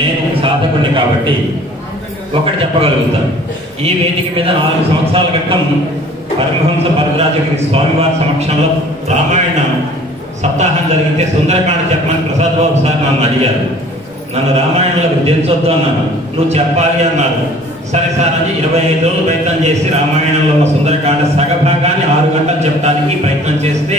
నేను సాధకుడిని కాబట్టి ఒకటి చెప్పగలుగుతాను. ఈ వేదిక మీద 4 సంవత్సరాల క్రితం పరమహంస వరదరాజగిరి స్వామివారి సమక్షంలో రామాయణ సప్తాహం జరిగితే సుందరకాండ చెప్పమని ప్రసాద్ బాబు సార్ నన్ను అడిగారు. నన్ను రామాయణంలో దించొద్దు అన్నాను. నువ్వు చెప్పాలి అన్నారు. సరే సార్ అని 25 రోజులు ప్రయత్నం చేసి రామాయణంలో ఉన్న సుందరకాండ సగభాగాన్ని 6 గంటలు చెప్పడానికి ప్రయత్నం చేస్తే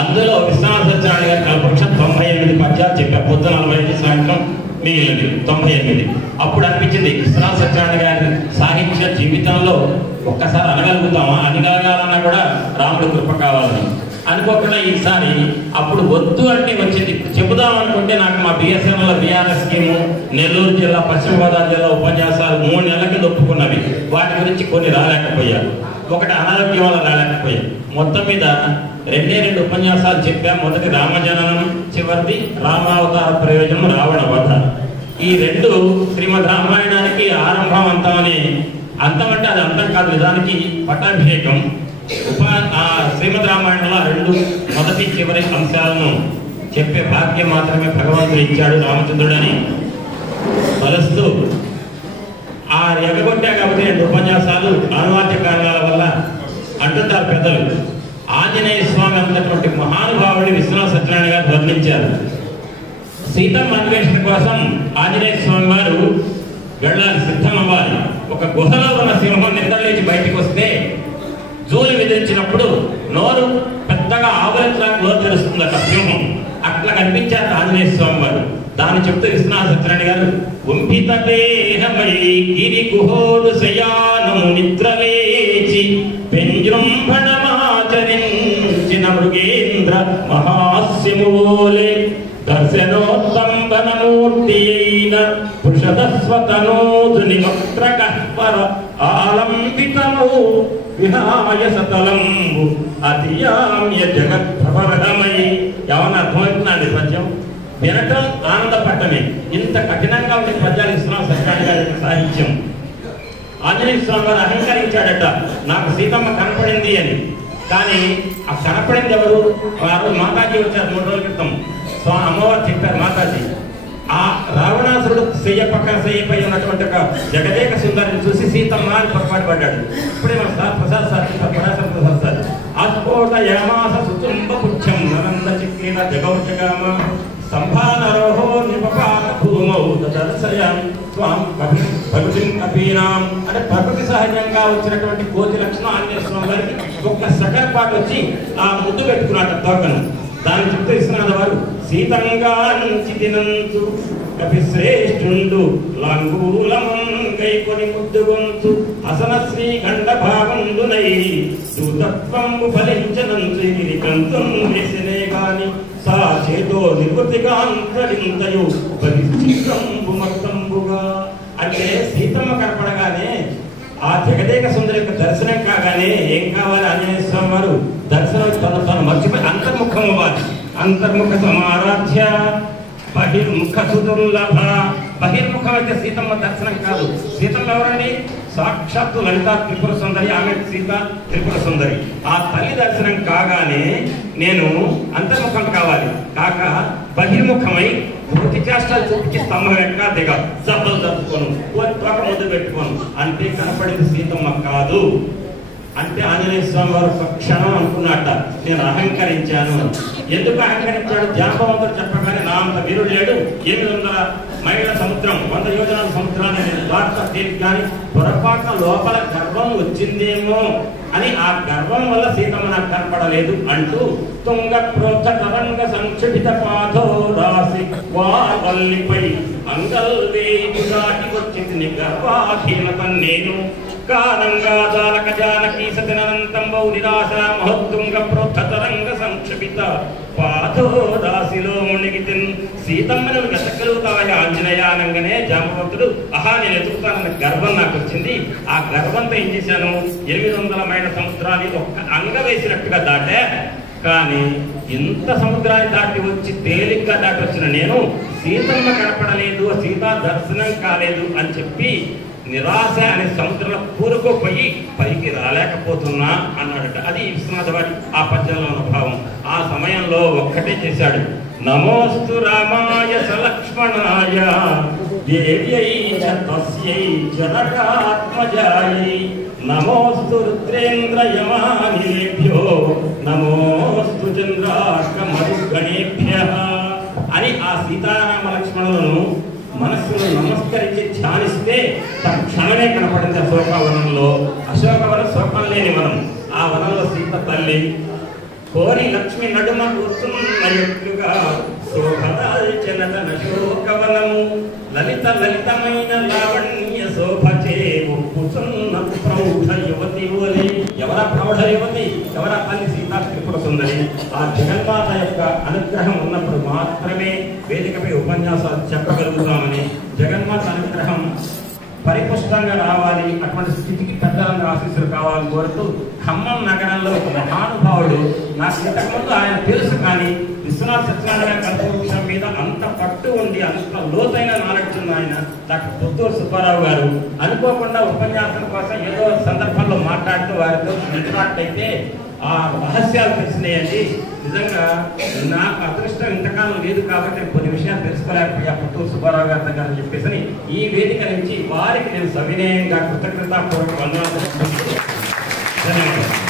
అందులో విశ్వనాథ సత్యనారాయణ గారి కల్పవృక్షం 98 పద్యాలు చెప్పారు. పొద్దున 45, సాయంత్రం మిగిలినది 98. అప్పుడు అనిపించింది విశ్వనాథ సత్యనారాయణ గారి సాహిత్య జీవితంలో ఒక్కసారి అనగలుగుతామా, అనగలగాలన్నా కూడా రాముడి కృప కావాలని అనుకోకుండా ఈసారి అప్పుడు వద్దు అంటే వచ్చింది. చెబుదాం అనుకుంటే నాకు మా బిఎస్ఎన్ఎల్ బీఆర్ఎస్ స్కీము, నెల్లూరు జిల్లా, పశ్చిమ గోదావరి జిల్లా ఉపన్యాసాలు 3 నెలల కింద ఒప్పుకున్నవి. వాటి గురించి కొన్ని రాలేకపోయారు. ఒకటి అనారోగ్యం వల్ల రాలేకపోయారు. మొత్తం మీద 2 ఉపన్యాసాలు చెప్పా. మొదటి రామజననం, చివరిది రామావతార ప్రయోజనం రావణ వధ. ఈ 2 శ్రీమద్ రామాయణానికి ఆరంభం అంతమని, అంతం అంటే అది అంతం కాదు, నిజానికి పట్టాభిషేకం. శ్రీమద్ రామాయణంలో 2 మొదటి చివరి అంశాలను చెప్పే భాగ్యం మాత్రమే భగవంతుడు ఇచ్చాడు రామచంద్రుడని తలుస్తూ ఆ ఎగగొట్టా కాబట్టి 2 ఉపన్యాసాలు అనివార్య కారణాల వల్ల అంటుంటారు పెద్దలు. ఆంజనేయ స్వామి అన్నటువంటి మహానుభావుడి విశ్వనాథ సత్యనారాయణ గారు వర్ణించారు. సీతమ్మ అన్వేషణ కోసం ఆంజనేయ స్వామి వారు వెళ్ళాలి, సిద్ధం అవ్వాలి. ఒక గుహలో ఉన్న సింహం నిద్రలేచి బయటకు వస్తే జూలు విధించినప్పుడు నోరు పెద్దగా ఆవులట్లా నోరు తెరుస్తుందట సింహం. అట్లా కనిపించారు ఆంజనేయ స్వామి వారు. దాన్ని చెప్తూ విశ్వనాథ సత్యనారాయణ గారు ఉంపిత దేహమై గిరి గుహోరు శయానము నిద్రలేచి పెంజృంభణమాచరించిన మృగేంద్ర మహాస్యములే దర్శనోత్తంబనమూర్తి అయిన పురుషదస్వతనోధుని వక్త్రకఃపర ఆలంబితము విహాయ సతలంబు అతియామ్య జగద్భవరమై. ఏమన్నా అర్థమవుతుందండి పద్యం? వినటం ఆనందపడటమే. ఇంత కఠినంగా ఉండే పద్యాలు విశ్వనాథ సత్యనారాయణ గారి సాహిత్యం. ఆంజనేయ స్వామి వారు అహంకరించాడట, నాకు సీతమ్మ కనపడింది అని. కానీ ఆ కనపడింది ఎవరు? వారు మాతాజీ వచ్చారు 3 రోజుల క్రితం. అమ్మవారు చెప్పారు మాతాజీ, ఆ రావణాసురుడు పక్కన సెయ్యపై ఉన్నటువంటి ఒక జగదేక సుందరిని చూసి సీతమ్మ అని పొరపాటు పడ్డాడు. ఇప్పుడే మన sir Prasad sir Parashara Prasad sir ఆస్ఫోట యామాస సుతుంబ పుచ్చం ననంద చిక్లీన జగౌజగామ సంభానరోహో నిపపాత భూమౌ దర్శయాం స్వాం భగవతిం కపీనాం అంటే ప్రకృతి సహజంగా వచ్చినటువంటి కోతి లక్షణం ఆంజనేయ స్వామి గారికి ఒక్క సెకండ్ పాటు వచ్చి ఆ ముద్దు పెట్టుకున్నాడు తోకను. దాన్ని చెప్తే విశ్వనాథ వారు సీతంగా తినంతు కపి శ్రేష్ఠుండు లాంగూలమంగై కొని ముద్దుగొంతు అసన శ్రీ గండ భావందునై దూతత్వంబు ఫలించనంతు కంతం వేసినే గాని సా చేతో నివృత్తిగా అంతరింతయు పరిస్థితంబు మత్తంబుగా. అంటే సీతమ్మ కనపడగానే ఆ జగదేక సుందరి యొక్క దర్శనం కాగానే ఏం కావాలి? ఆంజనేయ స్వామి వారు దర్శనం తను మర్చిపోయి అంతర్ముఖం అవ్వాలి. అంతర్ముఖ సమారాధ్య బహిర్ముఖ సుదుర్లభ. బహిర్ముఖం అయితే సీతమ్మ దర్శనం కాదు. సీతమ్మ ఎవరండి? సాక్షాత్తు లలిత త్రిపుర సుందరి. ఆమె సీత త్రిపుర సుందరి. ఆ తల్లి దర్శనం కాగానే నేను అంతర్ముఖం కావాలి. కాక బహిర్ముఖమై పూర్తి చేష్టాలు చూపించి స్తంభం ఎక్కా దిగ సబ్బలు తప్పుకోను, తోక ముద్దు పెట్టుకోను అంటే కనపడింది సీతమ్మ కాదు. అంటే ఆంజనేయ స్వామి వారు ఒక క్షణం అనుకున్నట్ట, నేను అహంకరించాను. ఎందుకు అహంకరించాడు? జాంబవంతుడు చెప్పగానే నా అంత వీరుడు లేడు. 800 మైళ్ళ సముద్రం, 100 యోజనాల సముద్రాన్ని నేను దాటుతా తేలిక. కానీ పొరపాటున లోపల గర్వం వచ్చిందేమో అని ఆ గర్వం వల్ల సీతమ్మ నాకు కనపడలేదు అంటూ తుంగ ప్రోత్త తరంగ సంక్షిపిత పాదో రాసి వాల్లిపై అంగల్వేటి దాటి వచ్చింది గర్వాధీనత నేను కానంగా జానక జానకీ సతనంతంబౌ నిరాశ మహోత్తుంగ ప్రోత్త తరంగ సంక్షిపిత పాదో రాశిలో మునిగితిన్. సీతమ్మను వెతకగలుగుతావని ఆంజనేయ అనగానే జాంబవంతుడు ఆహా నేను ఎదుగుతానన్న గర్వం నాకు వచ్చింది. ఆ గర్వంతో ఏం చేశాను? 800 మైళ్ళ సముద్రాన్ని ఒక్క అంగ వేసినట్టుగా దాటే. కానీ ఇంత సముద్రాన్ని దాటి వచ్చి తేలిగ్గా దాటి వచ్చిన నేను సీతమ్మ కనపడలేదు, సీతా దర్శనం కాలేదు అని చెప్పి నిరాశ అనే సముద్రంలో కూరుకోపోయి పైకి రాలేకపోతున్నా అన్నాడట. అది విశ్వనాథ వారి ఆ పద్యంలో ఉన్న భావం. ఆ సమయంలో ఒక్కటే చేశాడు, నమోస్తు రామాయ సలక్ష్మణాయ దేవ్యై చ తస్యై జనకాత్మజాయై నమోస్తు రుద్రేంద్రయమానిలేభ్యో నమోస్తు చంద్రార్క మరుగణేభ్యః అని ఆ సీతారామ లక్ష్మణులను మనస్సును నమస్కరించి ధ్యానిస్తే తక్షణమే కనపడింది అశోకవనంలో. అశోకవనం శోకం లేని వనం. ఆ వనంలో సీత తల్లి కోరి లక్ష్మి నడుమ కూర్చున్నట్లుగా శోభదాల్చెనతన శోకవనము లలిత లలితమైన లావణ్య శోభచే ఒప్పుచున్న ప్రౌఢ యువతి ఓలి. ఎవరా ప్రౌఢ యువతి? ఎవరా తల్లి? సీతా త్రిపుర సుందరి. ఆ జగన్మాత యొక్క అనుగ్రహం ఉన్నప్పుడు మాత్రమే వేదికపై ఉపన్యాసాలు చెప్పగలుగుతామని, జగన్మాత అనుగ్రహం పరిపుష్టంగా రావాలి, అటువంటి స్థితికి పెద్దలందరూ ఆశీస్సులు కావాలని కోరుతూ ఖమ్మం నగరంలో ఒక మహానుభావుడు, నాకు ఇంతకుముందు ఆయన తెలుసు కానీ విశ్వనాథ సత్యనారాయణ కల్పవృక్షం మీద అంత పట్టు ఉండి అంత లోతైన నాలెడ్జ్ ఉన్న ఆయన డాక్టర్ పుత్తూరు సుబ్బారావు గారు అనుకోకుండా ఉపన్యాసం కోసం ఏదో సందర్భంలో మాట్లాడుతూ వారితో ఇంటరాక్ట్ అయితే ఆ రహస్యాలు తెలిసినాయండి. నిజంగా నాకు అదృష్టం ఇంతకాలం లేదు కాబట్టి కొన్ని విషయాలు తెలుసుకోలేకపోయా పుత్తూరు సుబ్బారావు గారి దగ్గర అని చెప్పేసి ఈ వేదిక నుంచి వారికి నేను సవినయంగా కృతజ్ఞతాపూర్వక వందనాలు. ధన్యవాదాలు.